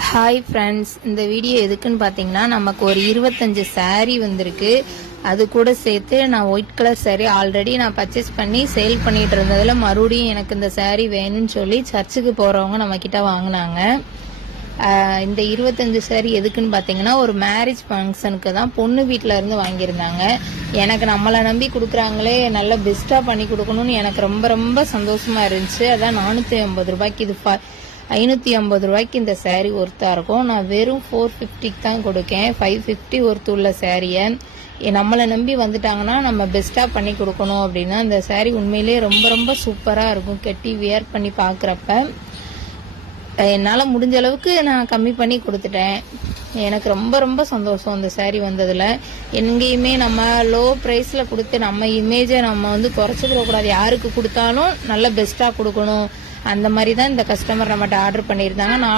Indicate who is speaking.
Speaker 1: Hi friends இந்த video எதுக்குன்னு பார்த்தீங்கன்னா நமக்கு ஒரு இருபத்தஞ்சு சாரீ வந்திருக்கு. அது கூட சேர்த்து நான் ஒயிட் கலர் சாரீ ஆல்ரெடி நான் பர்ச்சேஸ் பண்ணி சேல் பண்ணிட்டு இருந்ததில் மறுபடியும் எனக்கு இந்த சாரீ வேணும்னு சொல்லி சர்ச்சுக்கு போகிறவங்க நம்ம வாங்கினாங்க. இந்த இருபத்தஞ்சு சாரீ எதுக்குன்னு பார்த்தீங்கன்னா ஒரு மேரேஜ் ஃபங்க்ஷனுக்கு தான் பொண்ணு வீட்டில் இருந்து வாங்கியிருந்தாங்க. எனக்கு நம்மளை நம்பி கொடுக்குறாங்களே நல்லா பெஸ்ட்டாக பண்ணி கொடுக்கணும்னு எனக்கு ரொம்ப ரொம்ப சந்தோஷமாக இருந்துச்சு. அதான் நானூற்றி ஐம்பது ரூபாய்க்கு இது ஃப- ஐநூற்றி ஐம்பது ரூபாய்க்கு இந்த சேரீ ஒர்த்தாக இருக்கும். நான் வெறும் ஃபோர் ஃபிஃப்டிக்கு தான் கொடுக்கேன். ஃபைவ் ஃபிஃப்டி ஒர்த்து உள்ள சேரீயை நம்மளை நம்பி வந்துட்டாங்கன்னா நம்ம பெஸ்ட்டாக பண்ணி கொடுக்கணும் அப்படின்னா இந்த சேரீ உண்மையிலேயே ரொம்ப ரொம்ப சூப்பராக இருக்கும். கெட்டி வியர் பண்ணி பார்க்குறப்ப. என்னால் முடிஞ்ச அளவுக்கு நான் கம்மி பண்ணி கொடுத்துட்டேன். எனக்கு ரொம்ப ரொம்ப சந்தோஷம் அந்த சேரீ வந்ததில். எங்கேயுமே நம்ம லோ ப்ரைஸில் கொடுத்து நம்ம இமேஜை நம்ம வந்து குறைச்சிக்கிடக்கூடாது யாருக்கு கொடுத்தாலும் நல்ல பெஸ்ட்டாக கொடுக்கணும். அந்த மாதிரி தான் இந்த கஸ்டமர் நம்மகிட்ட ஆர்டர் பண்ணியிருந்தாங்க. நானும்